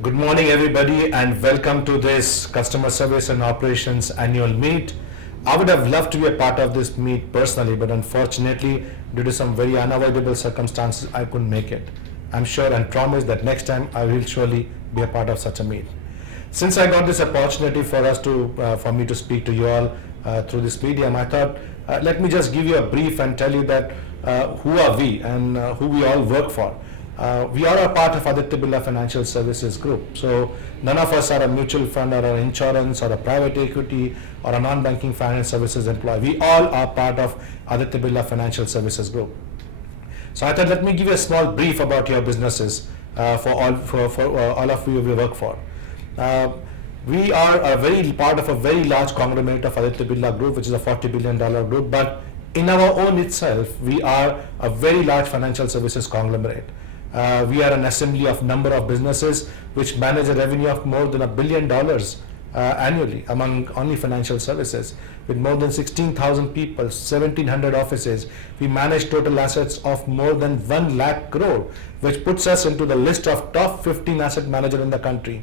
Good morning, everybody, and welcome to this Customer Service and Operations Annual Meet. I would have loved to be a part of this meet personally, but unfortunately, due to some very unavoidable circumstances, I couldn't make it. I'm sure and promise that next time I will surely be a part of such a meet. Since I got this opportunity for me to speak to you all through this medium, I thought let me just give you a brief and tell you that who are we and who we all work for. We are a part of Aditya Birla Financial Services Group. So none of us are a mutual fund or an insurance or a private equity or a non-banking finance services employee. We all are part of Aditya Birla Financial Services Group. So I thought let me give you a small brief about your businesses for all of you we work for. We are a very part of a very large conglomerate of Aditya Birla Group, which is a $40 billion group. But in our own itself, we are a very large financial services conglomerate. We are an assembly of number of businesses which manage a revenue of more than $1 billion annually among only financial services. With more than 16,000 people, 1,700 offices, we manage total assets of more than 1 lakh crore, which puts us into the list of top 15 asset manager in the country,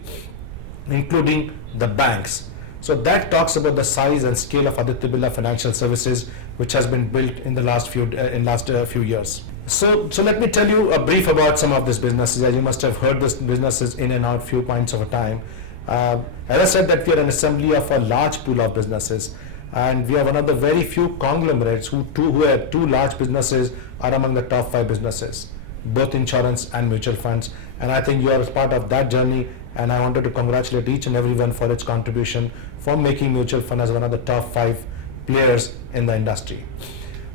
including the banks. So that talks about the size and scale of Aditya Birla Financial Services, which has been built in the last few years. So let me tell you a brief about some of these businesses. As you must have heard, these businesses in and out few points of a time. As I said, that we are an assembly of a large pool of businesses, and we are one of the very few conglomerates who have two large businesses are among the top 5 businesses, both insurance and mutual funds. And I think you are a part of that journey, and I wanted to congratulate each and everyone for its contribution for making mutual fund as one of the top 5 players in the industry.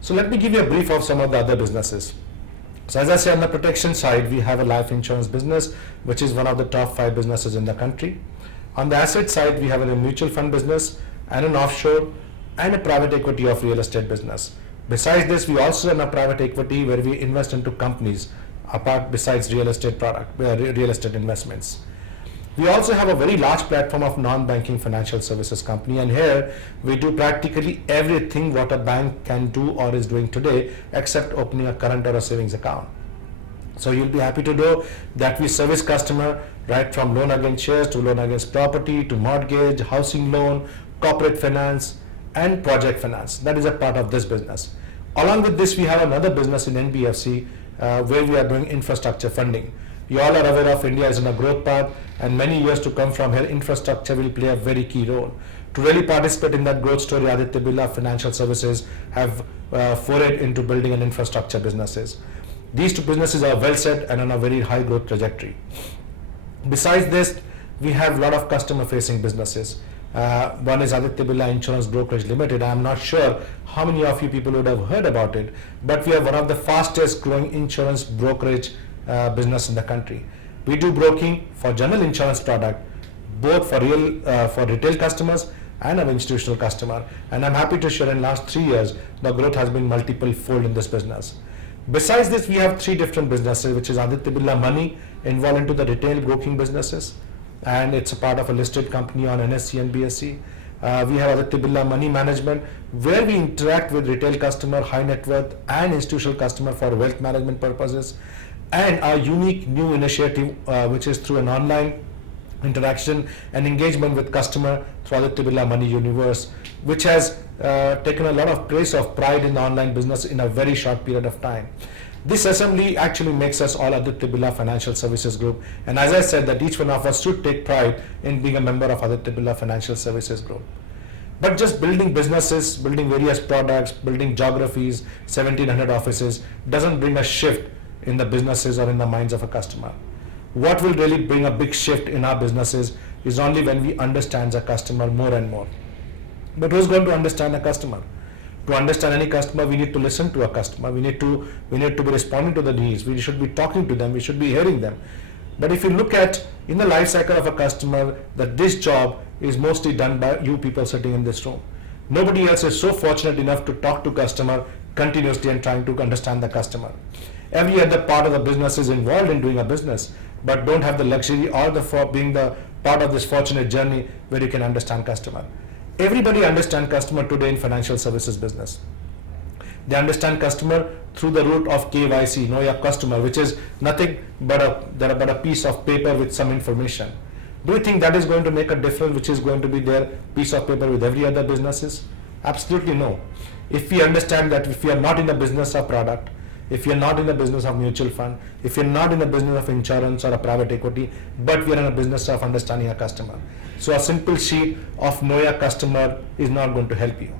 So let me give you a brief of some of the other businesses. So as I say, on the protection side, we have a life insurance business, which is one of the top 5 businesses in the country. On the asset side, we have a mutual fund business and an offshore and a private equity of real estate business. Besides this, we also run a private equity where we invest into companies apart besides real estate investments. We also have a very large platform of non-banking financial services company, and here we do practically everything what a bank can do or is doing today except opening a current or a savings account. So you'll be happy to know that we service customer right from loan against shares to loan against property to mortgage, housing loan, corporate finance and project finance. That is a part of this business. Along with this, we have another business in NBFC where we are doing infrastructure funding. You all are aware of India is on a growth path, and many years to come from here, infrastructure will play a very key role. To really participate in that growth story, Aditya Birla Financial Services have forayed into building an infrastructure businesses. These two businesses are well set and on a very high growth trajectory. Besides this, we have a lot of customer facing businesses. One is Aditya Birla Insurance Brokerage Limited. I am not sure how many of you people would have heard about it, but we are one of the fastest growing insurance brokerage business in the country. We do broking for general insurance product, both for retail customers and our institutional customer. And I'm happy to share in last 3 years, the growth has been multiple fold in this business. Besides this, we have 3 different businesses, which is Aditya Birla Money, involved into the retail broking businesses, and it's a part of a listed company on NSE and BSE. We have Aditya Birla Money Management, where we interact with retail customer, high net worth and institutional customer for wealth management purposes, and our unique new initiative, which is through an online interaction and engagement with customer through Aditya Birla Money Universe, which has taken a lot of place of pride in the online business in a very short period of time. This assembly actually makes us all Aditya Birla Financial Services Group, and as I said, that each one of us should take pride in being a member of Aditya Birla Financial Services Group. But just building businesses, building various products, building geographies, 1,700 offices doesn't bring a shift in the businesses or in the minds of a customer. What will really bring a big shift in our businesses is only when we understand the customer more and more. But who's going to understand a customer? To understand any customer, we need to listen to a customer. We need to be responding to the needs. We should be talking to them. We should be hearing them. But if you look at in the life cycle of a customer, that this job is mostly done by you people sitting in this room. Nobody else is so fortunate enough to talk to customer continuously and trying to understand the customer. Every other part of the business is involved in doing a business, but don't have the luxury or being the part of this fortunate journey where you can understand customer. Everybody understands customer today in financial services business. They understand customer through the route of KYC, know your customer, which is nothing but a piece of paper with some information. Do you think that is going to make a difference, which is going to be their piece of paper with every other businesses? Absolutely no. If we understand that if we are not in the business of product, if you're not in the business of mutual fund, if you're not in the business of insurance or a private equity, but we are in a business of understanding a customer. So a simple sheet of know your customer is not going to help you.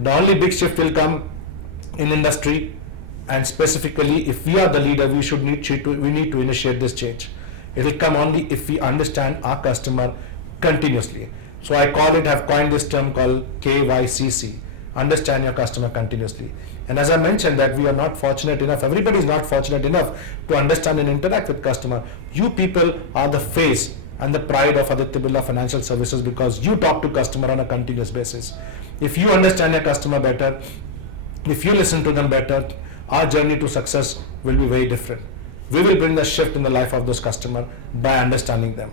The only big shift will come in industry, and specifically if we are the leader, we need to initiate this change. It will come only if we understand our customer continuously. So I've coined this term called KYCC, understand your customer continuously. And as I mentioned that we are not fortunate enough, everybody is not fortunate enough to understand and interact with customer. You people are the face and the pride of Aditya Birla Financial Services because you talk to customer on a continuous basis. If you understand your customer better, if you listen to them better, our journey to success will be very different. We will bring the shift in the life of those customer by understanding them.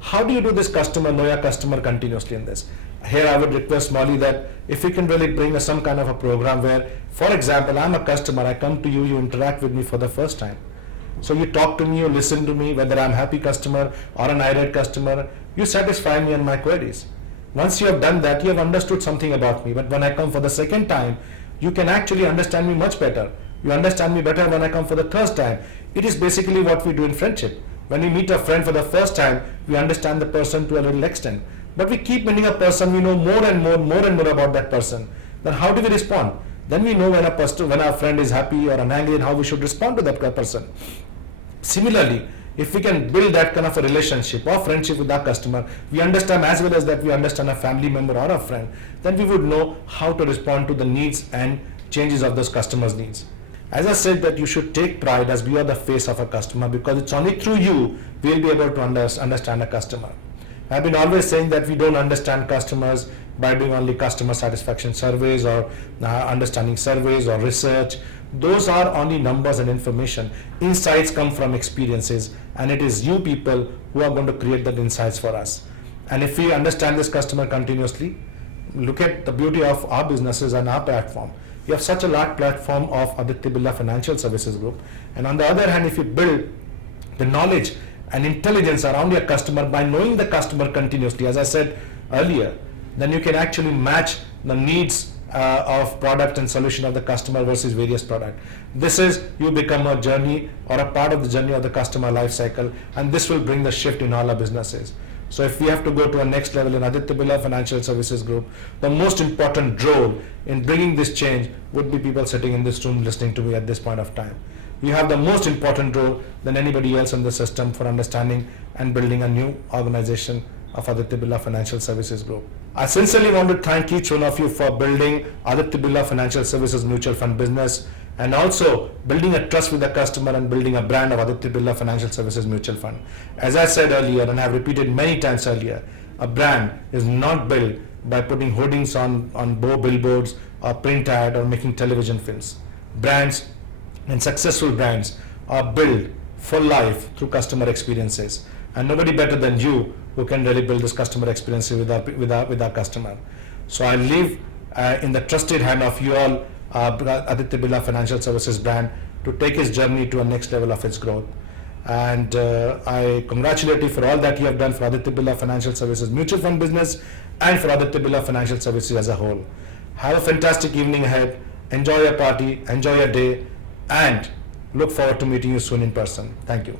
How do you do this know your customer continuously in this? Here I would request Molly that if we can really bring some kind of a program where, for example, I'm a customer, I come to you, you interact with me for the first time. So you talk to me, you listen to me, whether I'm a happy customer or an irate customer, you satisfy me on my queries. Once you have done that, you have understood something about me. But when I come for the second time, you can actually understand me much better. You understand me better when I come for the third time. It is basically what we do in friendship. When we meet a friend for the first time, we understand the person to a little extent. But we keep meeting a person, we know more and more about that person. Then how do we respond? Then we know when our friend is happy or angry and how we should respond to that person. Similarly, if we can build that kind of a relationship or friendship with our customer, we understand as well as that we understand a family member or a friend, then we would know how to respond to the needs and changes of those customers' needs. As I said that you should take pride as we are the face of a customer because it's only through you we will be able to understand a customer. I've been always saying that we don't understand customers by doing only customer satisfaction surveys or understanding surveys or research. Those are only numbers and information. Insights come from experiences, and it is you people who are going to create that insights for us. And if we understand this customer continuously, look at the beauty of our businesses and our platform. We have such a large platform of Aditya Birla Financial Services Group, and on the other hand, if you build the knowledge and intelligence around your customer by knowing the customer continuously, as I said earlier, then you can actually match the needs of product and solution of the customer versus various product. This is, you become a journey or a part of the journey of the customer life cycle, and this will bring the shift in all our businesses. So if we have to go to a next level in Aditya Birla Financial Services Group, the most important role in bringing this change would be people sitting in this room listening to me at this point of time. You have the most important role than anybody else in the system for understanding and building a new organization of Aditya Birla Financial Services Group. I sincerely want to thank each one of you for building Aditya Birla Financial Services mutual fund business and also building a trust with the customer and building a brand of Aditya Birla Financial Services mutual fund. As I said earlier, and I have repeated many times earlier, a brand is not built by putting hoardings on billboards or print ad or making television films. Brands and successful brands are built for life through customer experiences, and nobody better than you who can really build this customer experience with our customer. So I leave in the trusted hand of you all, Aditya Birla Financial Services brand, to take its journey to a next level of its growth. And I congratulate you for all that you have done for Aditya Birla Financial Services mutual fund business and for Aditya Birla Financial Services as a whole. Have a fantastic evening ahead. Enjoy your party, enjoy your day, and look forward to meeting you soon in person. Thank you.